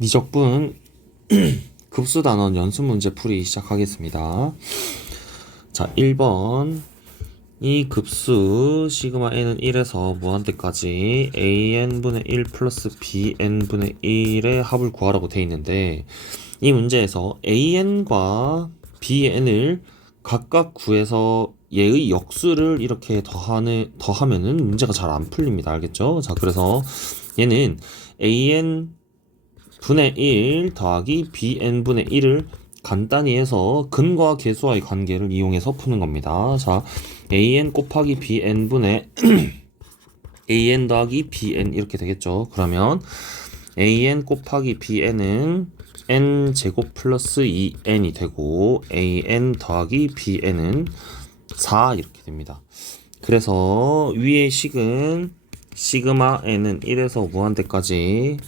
미적분 급수 단원 연습 문제 풀이 시작하겠습니다. 자, 1번. 이 급수 시그마 n은 1에서 무한대까지 an분의 1 플러스 bn분의 1의 합을 구하라고 되어 있는데, 이 문제에서 an과 bn을 각각 구해서 얘의 역수를 이렇게 더하면은 문제가 잘 안 풀립니다. 알겠죠? 자, 그래서 얘는 an 분의 1 더하기 bn분의 1을 간단히 해서 근과 계수와의 관계를 이용해서 푸는 겁니다. 자, an 곱하기 bn분의 an 더하기 bn 이렇게 되겠죠. 그러면 an 곱하기 bn은 n 제곱 플러스 2n이 되고 an 더하기 bn은 4 이렇게 됩니다. 그래서 위의 식은 시그마 n은 1에서 무한대까지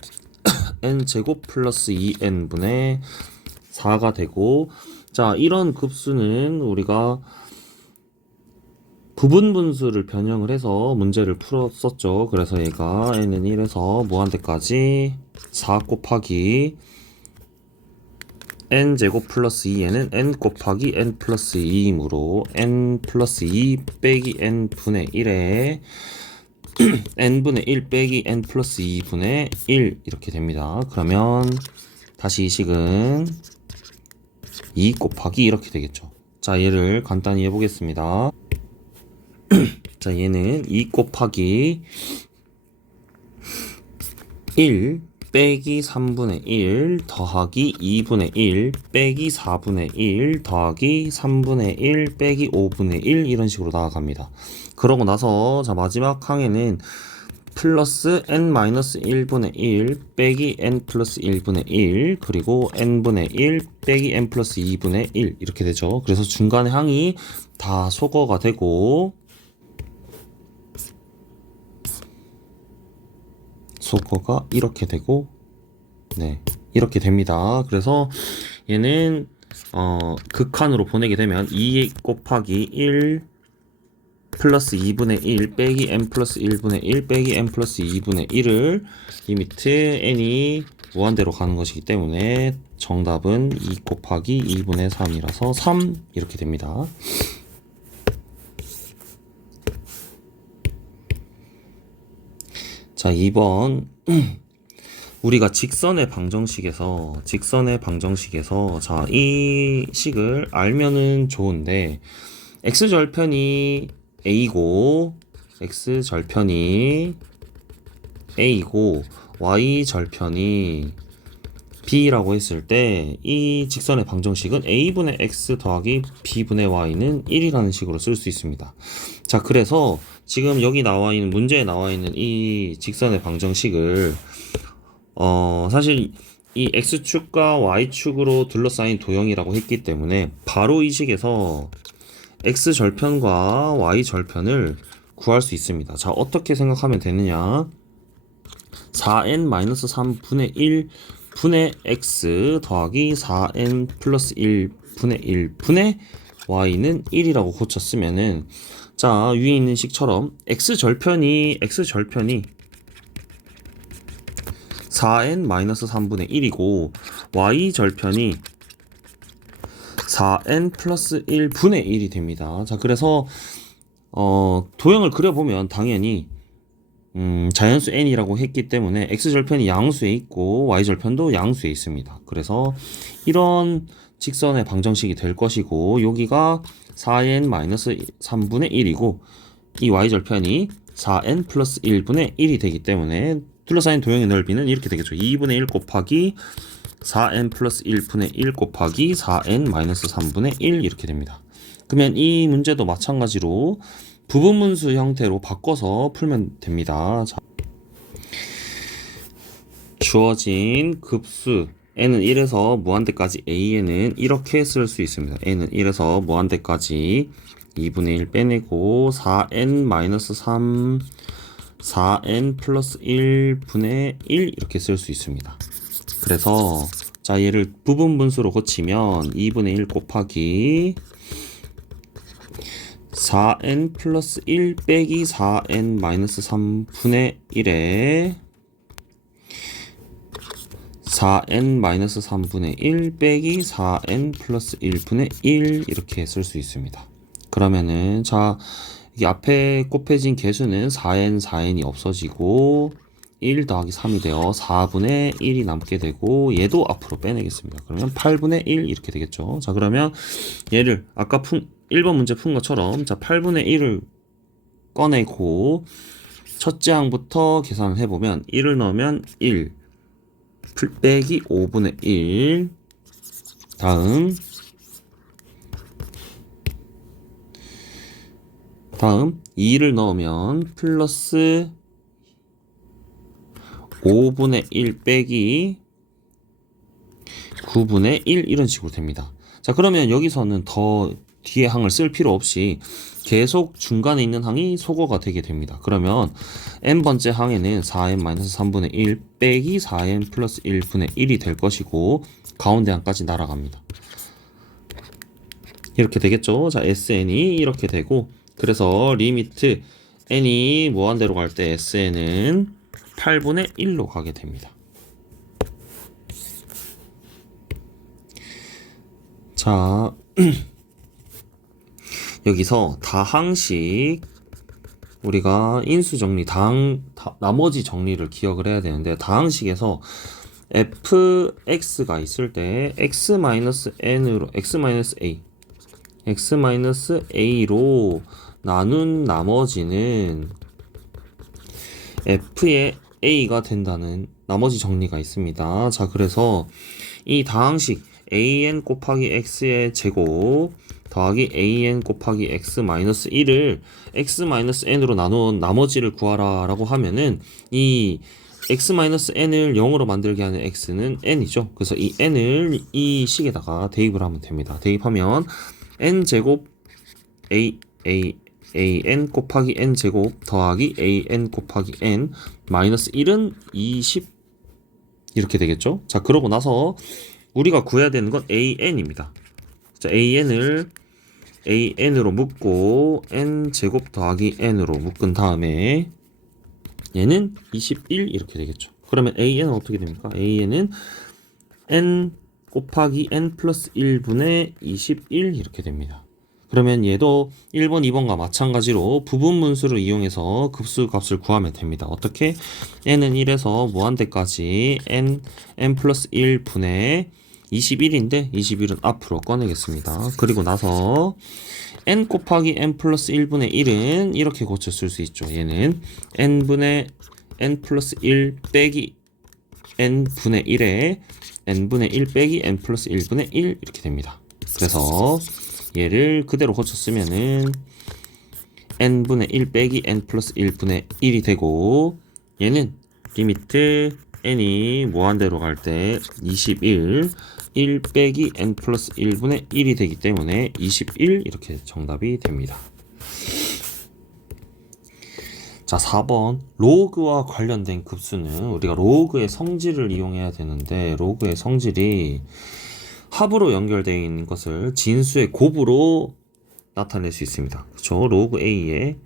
n제곱 플러스 2n분의 4가 되고, 자, 이런 급수는 우리가 부분분수를 변형을 해서 문제를 풀었었죠. 그래서 얘가 n은 1에서 무한대까지 4 곱하기 n제곱 플러스 2n은 n 곱하기 n 플러스 2이므로 n 플러스 2 빼기 n분의 1에 n분의 1 빼기 n 플러스 2분의 1 이렇게 됩니다. 그러면 다시 이 식은 2 곱하기 이렇게 되겠죠. 자, 얘를 간단히 해보겠습니다. 자, 얘는 2 곱하기 1 빼기 3분의 1 더하기 2분의 1 빼기 4분의 1 더하기 3분의 1 빼기 5분의 1 이런 식으로 나아갑니다. 그러고 나서 자, 마지막 항에는 플러스 n-1분의 1 빼기 n 플러스 1분의 1 그리고 n분의 1 빼기 n 플러스 2분의 1 이렇게 되죠. 그래서 중간에 항이 다 소거가 되고 소거가 이렇게 되고 네, 이렇게 됩니다. 그래서 얘는 극한으로 보내게 되면 2 곱하기 1 플러스 2분의 1 빼기 n 플러스 1분의 1 빼기 n 플러스 2분의 1을 리미트 n이 무한대로 가는 것이기 때문에 정답은 2 곱하기 2분의 3이라서 3 이렇게 됩니다. 자, 2번. 우리가 직선의 방정식에서 자, 이 식을 알면은 좋은데 x절편이 a고 y절편이 b라고 했을 때 이 직선의 방정식은 a분의 x 더하기 b분의 y는 1이라는 식으로 쓸 수 있습니다. 자, 그래서 지금 여기 문제에 나와 있는 이 직선의 방정식을 사실 이 x축과 y축으로 둘러싸인 도형이라고 했기 때문에 바로 이 식에서 x절편과 y절편을 구할 수 있습니다. 자, 어떻게 생각하면 되느냐? 4n-3분의 1 분의 x 더하기 4n 플러스 1 분의 1 분의 y는 1이라고 고쳤으면은, 자, 위에 있는 식처럼 x절편이 4n-3분의 1이고 y절편이 4n 플러스 1분의 1이 됩니다. 자, 그래서 도형을 그려보면 당연히 자연수 n이라고 했기 때문에 x절편이 양수에 있고 y절편도 양수에 있습니다. 그래서 이런 직선의 방정식이 될 것이고, 여기가 4n-3분의 1이고 이 y절편이 4n 플러스 1분의 1이 되기 때문에 둘러싸인 도형의 넓이는 이렇게 되겠죠. 2분의 1 곱하기 4n 플러스 1분의 1 곱하기 4n-3분의 1 이렇게 됩니다. 그러면 이 문제도 마찬가지로 부분분수 형태로 바꿔서 풀면 됩니다. 자, 주어진 급수 n은 1에서 무한대까지 a는 이렇게 쓸 수 있습니다. n은 1에서 무한대까지 2분의 1 빼내고 4n-3 4n 플러스 1분의 1 이렇게 쓸 수 있습니다. 그래서 자, 얘를 부분분수로 고치면 2분의 1 곱하기 4n 플러스 1 빼기 4n 마이너스 3분의 1에 4n-3분의 1 빼기 4n 플러스 1분의 1 이렇게 쓸 수 있습니다. 그러면은 자, 이 앞에 곱해진 개수는 4n이 없어지고 1 더하기 3이 되어 4분의 1이 남게 되고 얘도 앞으로 빼내겠습니다. 그러면 8분의 1 이렇게 되겠죠. 자, 그러면 얘를 아까 1번 문제 푼 것처럼 자, 8분의 1을 꺼내고 첫째 항부터 계산을 해보면 1을 넣으면 1 빼기 5분의 1 다음 2를 넣으면 플러스 5분의 1 빼기 9분의 1 이런 식으로 됩니다. 자, 그러면 여기서는 더 뒤에 항을 쓸 필요 없이 계속 중간에 있는 항이 소거가 되게 됩니다. 그러면 n번째 항에는 4n-3분의 1 빼기 4n 플러스 1분의 1이 될 것이고 가운데 항까지 날아갑니다. 이렇게 되겠죠. 자, sn이 이렇게 되고 그래서 리미트 n이 무한대로 갈 때 sn은 8분의 1로 가게 됩니다. 자, 여기서 다항식 우리가 인수 정리, 나머지 정리를 기억을 해야 되는데 다항식에서 fx가 있을 때 x-n으로 x-a로 나눈 나머지는 f의 a가 된다는 나머지 정리가 있습니다. 자, 그래서 이 다항식 an 곱하기 x의 제곱 더하기 an 곱하기 x-1을 x-n으로 나눈 나머지를 구하라 라고 하면은 이 x-n을 0으로 만들게 하는 x는 n이죠. 그래서 이 n을 이 식에다가 대입을 하면 됩니다. 대입하면 n제곱 an 곱하기 n제곱 더하기 an 곱하기 n 마이너스 1은 20 이렇게 되겠죠. 자, 그러고 나서 우리가 구해야 되는 건 an입니다. 자, an으로 묶고 n제곱 더하기 n으로 묶은 다음에 얘는 21 이렇게 되겠죠. 그러면 an은 어떻게 됩니까? an은 n 곱하기 n 플러스 1분의 21 이렇게 됩니다. 그러면 얘도 1번, 2번과 마찬가지로 부분분수를 이용해서 급수 값을 구하면 됩니다. 어떻게? n은 1에서 무한대까지 n 플러스 1분의 21인데 21은 앞으로 꺼내겠습니다. 그리고 나서 n 곱하기 n 플러스 1분의 1은 이렇게 고쳐 쓸 수 있죠. 얘는 n 플러스 1 빼기 n분의 1에 n분의 1 빼기 n 플러스 1분의 1 이렇게 됩니다. 그래서 얘를 그대로 고쳐 쓰면은 n분의 1 빼기 n 플러스 1분의 1이 되고 얘는 리미트 n이 무한대로 갈 때 21 1 빼기 n 플러스 1분의 1이 되기 때문에 21 이렇게 정답이 됩니다. 자, 4번 로그와 관련된 급수는 우리가 로그의 성질을 이용해야 되는데 로그의 성질이 합으로 연결되어 있는 것을 진수의 곱으로 나타낼 수 있습니다. 그렇죠? 로그 a에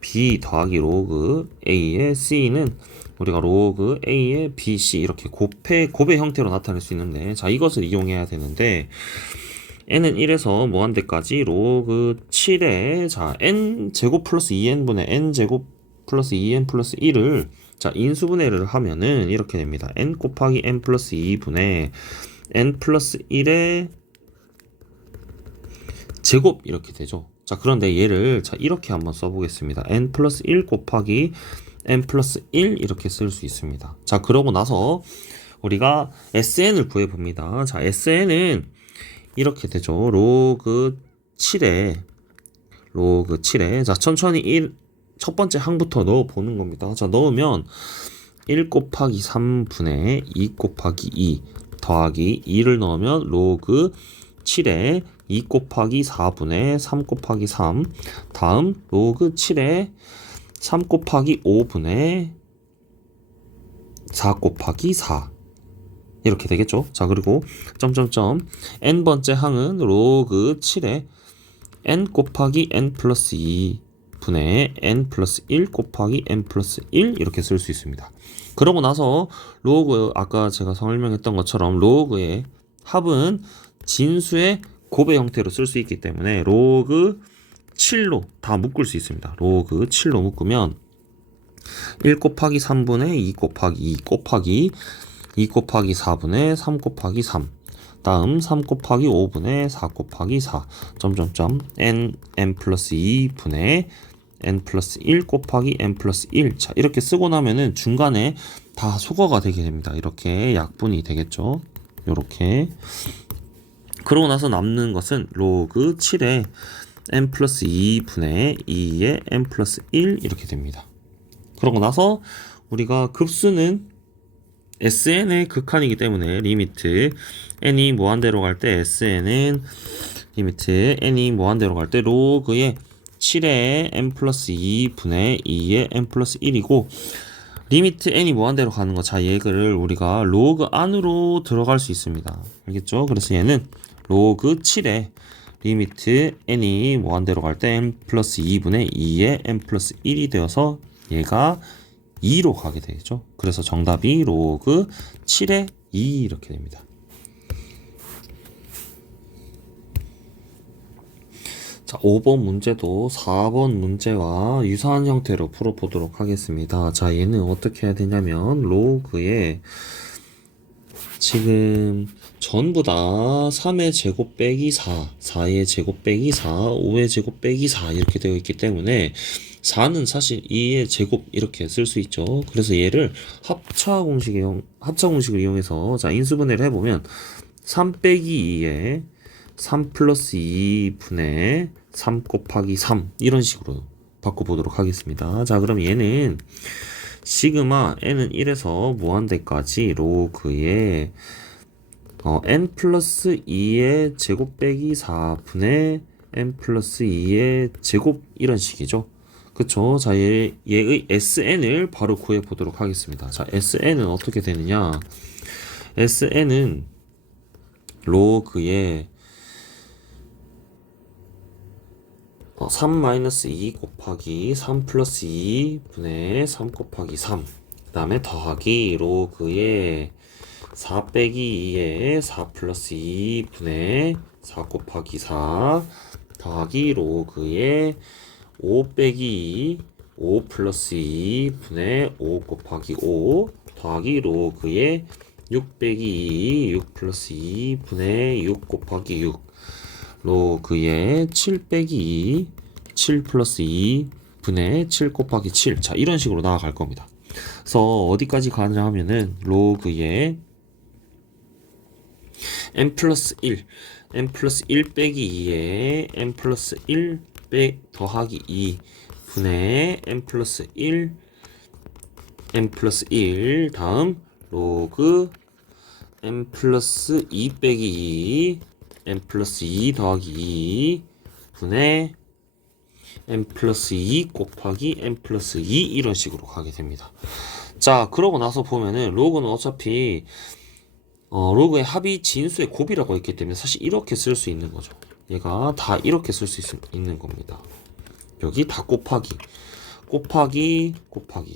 b 더하기 로그 a의 c는 우리가 로그 a의 bc 이렇게 곱의 형태로 나타낼 수 있는데 자, 이것을 이용해야 되는데 n은 1에서 무한대까지 로그 7에 자, n 제곱 플러스 2n분의 n 제곱 플러스 2n 플러스 1을 자, 인수분해를 하면은 이렇게 됩니다. n 곱하기 n 플러스 2분의 n 플러스 1의 제곱 이렇게 되죠. 자, 그런데 얘를 자, 이렇게 한번 써보겠습니다. n 플러스 1 곱하기 n 플러스 1 이렇게 쓸 수 있습니다. 자, 그러고 나서 우리가 sn을 구해봅니다. 자, sn은 이렇게 되죠. 로그 7에 자, 천천히 첫 번째 항부터 넣어보는 겁니다. 자, 넣으면 1 곱하기 3분의 2 곱하기 2 더하기 2를 넣으면 로그 7에 2 곱하기 4분의 3 곱하기 3 다음 로그 7에 3 곱하기 5분의 4 곱하기 4 이렇게 되겠죠. 자, 그리고 점점점 n번째 항은 로그 7에 n 곱하기 n 플러스 2 분의 n 플러스 1 곱하기 n 플러스 1 이렇게 쓸 수 있습니다. 그러고 나서 로그 아까 제가 설명했던 것처럼 로그의 합은 진수의 곱의 형태로 쓸 수 있기 때문에 로그 7로 다 묶을 수 있습니다. 로그 7로 묶으면 1 곱하기 3분의 2 곱하기 2 곱하기 2 곱하기 4분의 3 곱하기 3 다음 3 곱하기 5분의 4 곱하기 4 점점점 n 플러스 2분의 n 플러스 1 곱하기 n 플러스 1 자 이렇게 쓰고 나면은 중간에 다 소거가 되게 됩니다. 이렇게 약분이 되겠죠. 요렇게 그러고 나서 남는 것은 로그 7에 n 플러스 2분의 2의 n 플러스 1 이렇게 됩니다. 그러고 나서 우리가 급수는 SN의 극한이기 때문에 리미트 n이 무한대로 갈 때 SN은 리미트 n이 무한대로 갈 때 로그의 7의 n 플러스 2분의 2의 n 플러스 1이고 리미트 n이 무한대로 가는 거 자 얘를 우리가 로그 안으로 들어갈 수 있습니다. 알겠죠? 그래서 얘는 로그 7에 리미트 n이 무한대로 갈 때 n 플러스 2분의 2의 n 플러스 1이 되어서 얘가 2로 가게 되죠. 그래서 정답이 로그 7의 2 이렇게 됩니다. 자, 5번 문제도 4번 문제와 유사한 형태로 풀어보도록 하겠습니다. 자, 얘는 어떻게 해야 되냐면 로그에 지금 전부 다 3의 제곱 빼기 4, 4의 제곱 빼기 4, 5의 제곱 빼기 4 이렇게 되어 있기 때문에 4는 사실 2의 제곱 이렇게 쓸 수 있죠. 그래서 얘를 합차 공식을 이용해서 자 인수분해를 해보면 3 빼기 2에 3 플러스 2분의 3 곱하기 3 이런 식으로 바꿔보도록 하겠습니다. 자 그럼 얘는 시그마 n은 1에서 무한대까지 로그에 n 플러스 2의 제곱 빼기 4분의 n 플러스 2의 제곱 이런 식이죠. 그쵸? 자, 얘의 SN을 바로 구해보도록 하겠습니다. 자, SN은 어떻게 되느냐? SN은 로그에 3-2 곱하기 3 플러스 2분의 3 곱하기 3 그 다음에 더하기 로그에 4 빼기 2에 4 플러스 2분의 4 곱하기 4 더하기 로그에 5 빼기 2 5 플러스 2분의 5 곱하기 5 더하기 로그에 6 빼기 2 6 플러스 2분의 6 곱하기 6 로그에 7 빼기 2 7 플러스 2분의 7 곱하기 7 자 이런 식으로 나아갈 겁니다. 그래서 어디까지 가냐 하면은 로그에 n 플러스 1 n 플러스 1 빼기 2에 n 플러스 1 더하기 2 분의 n 플러스 1 n 플러스 1 다음 로그 n 플러스 2 빼기 2 n 플러스 2 더하기 2 분의 n 플러스 2 곱하기 n 플러스 2 이런 식으로 가게 됩니다. 자 그러고 나서 보면은 로그는 어차피 로그의 합이 진수의 곱이라고 했기 때문에 사실 이렇게 쓸 수 있는 거죠. 얘가 다 이렇게 쓸 수 있는 겁니다. 여기 다 곱하기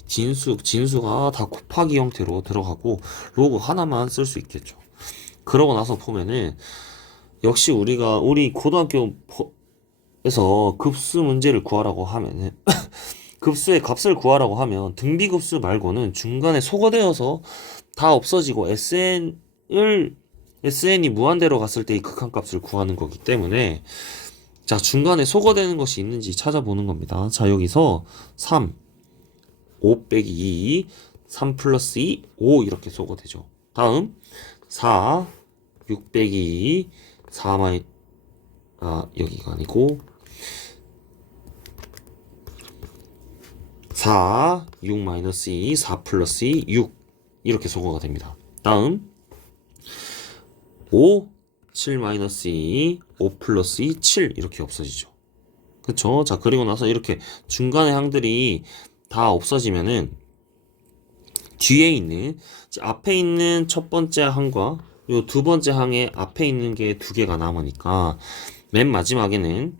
진수가 다 곱하기 형태로 들어가고 로그 하나만 쓸 수 있겠죠. 그러고 나서 보면은 역시 우리 고등학교에서 급수 문제를 구하라고 하면은 급수의 값을 구하라고 하면 등비급수 말고는 중간에 소거되어서 다 없어지고 SN이 무한대로 갔을 때의 극한값을 구하는 거기 때문에 자 중간에 소거되는 것이 있는지 찾아보는 겁니다. 자 여기서 3 5 빼기 2 3 플러스 2 5 이렇게 소거되죠. 다음 4 6 빼기 2 4 여기가 아니고 4 6 마이너스 2 4 플러스 2 6 이렇게 소거가 됩니다. 다음 5 7 마이너스 2 5 플러스 2 7 이렇게 없어지죠. 그쵸? 자 그리고 나서 이렇게 중간의 항들이 다 없어지면은 뒤에 있는 앞에 있는 첫 번째 항과 요 두 번째 항에 앞에 있는 게 두 개가 남으니까 맨 마지막에는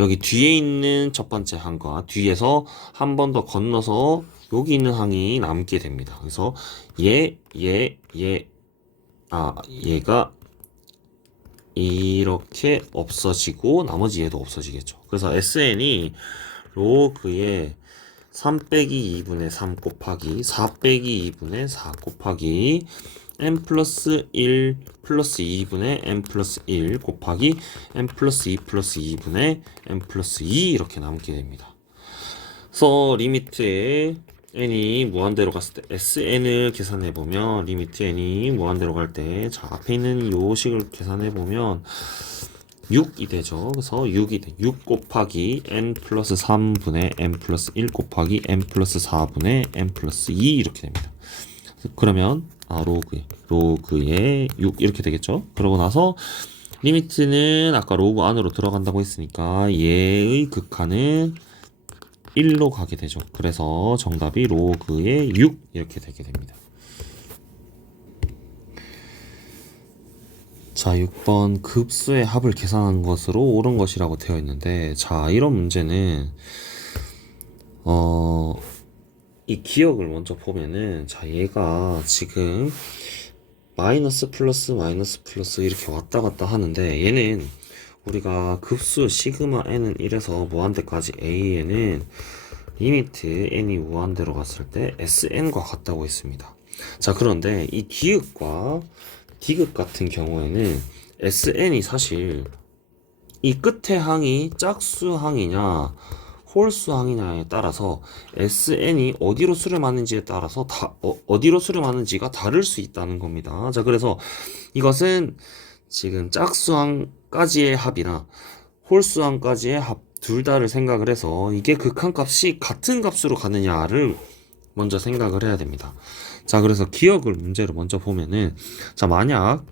여기 뒤에 있는 첫 번째 항과 뒤에서 한 번 더 건너서 여기 있는 항이 남게 됩니다. 그래서 얘가 이렇게 없어지고 나머지 얘도 없어지겠죠. 그래서 SN이 로그의 3 빼기 2분의 3 곱하기 4 빼기 2분의 4 곱하기 n 플러스 1 플러스 2분의 n 플러스 1 곱하기 n 플러스 2 플러스 2분의 n 플러스 2 이렇게 남게 됩니다. 그래서 리미트에 n이 무한대로 갔을 때 sn을 계산해 보면 리미트 n이 무한대로 갈 때 자 앞에 있는 요 식을 계산해 보면 6이 되죠. 그래서 6이 돼. 6 곱하기 n 플러스 3분의 n 플러스 1 곱하기 n 플러스 4분의 n 플러스 2 이렇게 됩니다. 그러면 로그에 6 이렇게 되겠죠. 그러고 나서 리미트는 아까 로그 안으로 들어간다고 했으니까 얘의 극한은 1로 가게 되죠. 그래서 정답이 로그의 6 이렇게 되게 됩니다. 자, 6번 급수의 합을 계산한 것으로 옳은 것이라고 되어 있는데, 자, 이런 문제는 이 기억을 먼저 보면은, 자, 얘가 지금 마이너스 플러스 마이너스 플러스 이렇게 왔다 갔다 하는데, 얘는 우리가 급수 시그마 n은 1에서 무한대까지 a에는 리미트 n이 무한대로 갔을 때 sn과 같다고 했습니다. 자, 그런데 이 디귿과 디귿 같은 경우에는 sn이 사실 이 끝에 항이 짝수 항이냐 홀수 항이냐에 따라서 sn이 어디로 수렴하는지에 따라서 어디로 수렴하는지가 다를 수 있다는 겁니다. 자, 그래서 이것은 지금 짝수 항까지의 합이나 홀수 항까지의 합 둘 다를 생각을 해서 이게 극한값이 같은 값으로 가느냐를 먼저 생각을 해야 됩니다. 자, 그래서 기억을 문제로 먼저 보면은, 자, 만약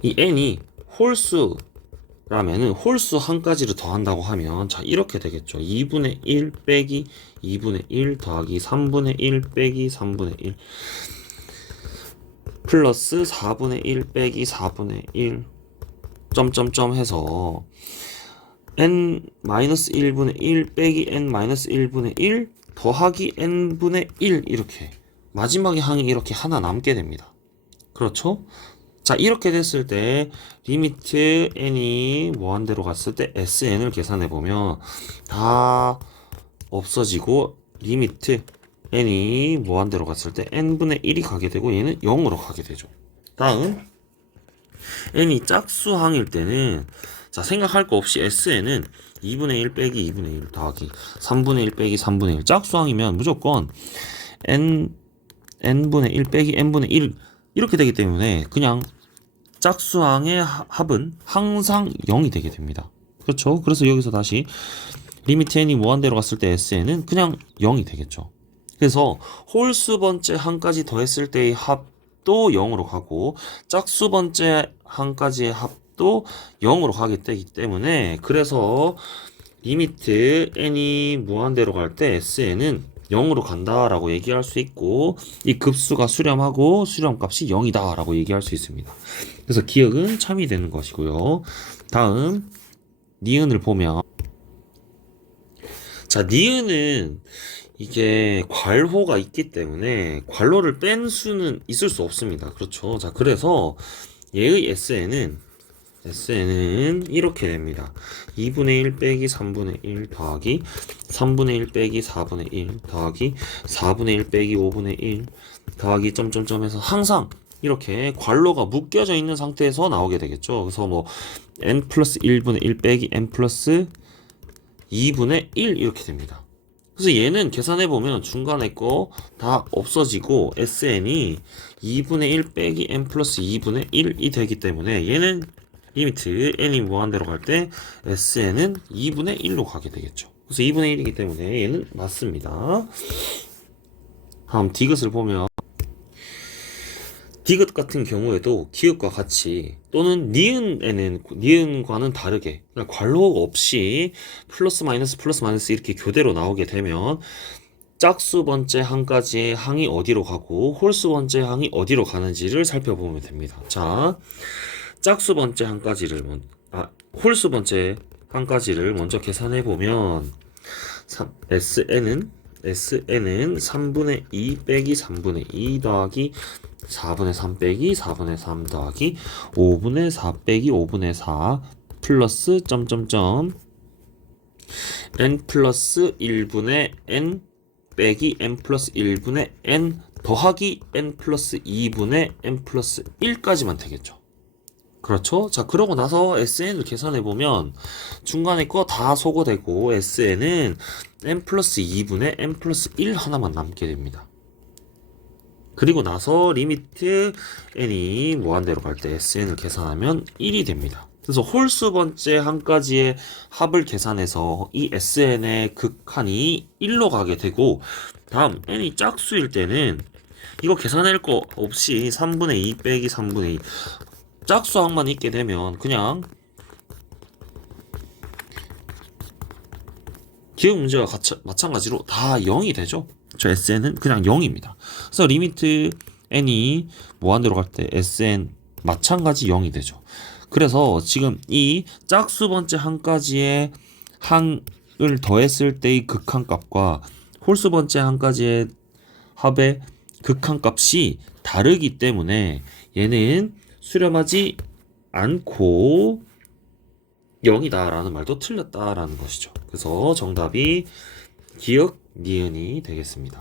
이 n이 홀수라면은 홀수 한 가지를 더한다고 하면, 자, 이렇게 되겠죠. 2분의 1 빼기 2분의 1 더하기 3분의 1 빼기 3분의 1 플러스 4분의 1 빼기 4분의 1 점점점 해서 n-1분의 1 빼기 n-1분의 1 더하기 n분의 1 이렇게 마지막에 항이 이렇게 하나 남게 됩니다. 그렇죠? 자, 이렇게 됐을 때 리미트 n이 무한대로 갔을 때 sn을 계산해 보면 다 없어지고 리미트 n이 무한대로 갔을 때 n분의 1이 가게 되고 얘는 0으로 가게 되죠. 다음 n이 짝수항일 때는 자, 생각할 거 없이 sn은 2분의 1 빼기 2분의 1 더하기 3분의 1 빼기 3분의 1 짝수항이면 무조건 n분의 1 빼기 n분의 1 이렇게 되기 때문에 그냥 짝수항의 합은 항상 0이 되게 됩니다. 그렇죠? 그래서 여기서 다시 리미트 n이 무한대로 갔을 때 sn은 그냥 0이 되겠죠. 그래서 홀수 번째 항까지 더했을 때의 합도 0으로 가고 짝수 번째 항까지의 합도 0으로 가게 되기 때문에 그래서 리미트 n이 무한대로 갈 때 sn은 0으로 간다라고 얘기할 수 있고 이 급수가 수렴하고 수렴값이 0이다 라고 얘기할 수 있습니다. 그래서 기억은 참이 되는 것이고요. 다음 니은을 보면 자, 니은은 이게 괄호가 있기 때문에 괄호를 뺀 수는 있을 수 없습니다. 그렇죠? 자, 그래서 얘의 SN은 이렇게 됩니다. 2분의 1 빼기 3분의 1 더하기 3분의 1 빼기 4분의 1 더하기 4분의 1 빼기 5분의 1 더하기 점점점 해서 항상 이렇게 괄호가 묶여져 있는 상태에서 나오게 되겠죠. 그래서 뭐 n 플러스 1분의 1 빼기 n 플러스 2분의 1 이렇게 됩니다. 그래서 얘는 계산해보면 중간에 거 다 없어지고 sn이 2분의 1 빼기 n 플러스 2분의 1이 되기 때문에 얘는 리미트 n이 무한대로 갈 때 sn은 2분의 1로 가게 되겠죠. 그래서 2분의 1이기 때문에 얘는 맞습니다. 다음 디귿을 보면 디귿 같은 경우에도 기역과 같이 또는 니은과는 다르게 그러니까 괄호 없이 플러스 마이너스 이렇게 교대로 나오게 되면 짝수 번째 항까지의 항이 어디로 가고 홀수 번째 항이 어디로 가는지를 살펴보면 됩니다. 자, 짝수 번째 항까지를 홀수 번째 한가지를 먼저 계산해 보면 SN은 3분의 2 빼기 3분의 2 더하기 4분의 3 빼기 4분의 3 더하기 5분의 4 빼기 5분의 4 플러스 점점점 n 플러스 1분의 n 빼기 n 플러스 1분의 n 더하기 n 플러스 2분의 n 플러스 1까지만 되겠죠. 그렇죠? 자, 그러고 나서 SN을 계산해보면 중간에 거 다 소거되고 SN은 n 플러스 2분의 n 플러스 1 하나만 남게 됩니다. 그리고 나서 리미트 n이 무한대로 갈 때 SN을 계산하면 1이 됩니다. 그래서 홀수 번째 한 가지의 합을 계산해서 이 SN의 극한이 1로 가게 되고 다음 n이 짝수일 때는 이거 계산할 거 없이 3분의 2 빼기 3분의 2 짝수항만 있게 되면 그냥 기억 문제와 마찬가지로 다 0이 되죠. 저 SN은 그냥 0입니다. 그래서 리미트 n이 무한대로 갈 때 SN 마찬가지 0이 되죠. 그래서 지금 이 짝수 번째 한 가지의 항을 더했을 때의 극한값과 홀수 번째 한 가지의 합의 극한값이 다르기 때문에 얘는 수렴하지 않고 0이다 라는 말도 틀렸다라는 것이죠. 그래서 정답이 기역 니은이 되겠습니다.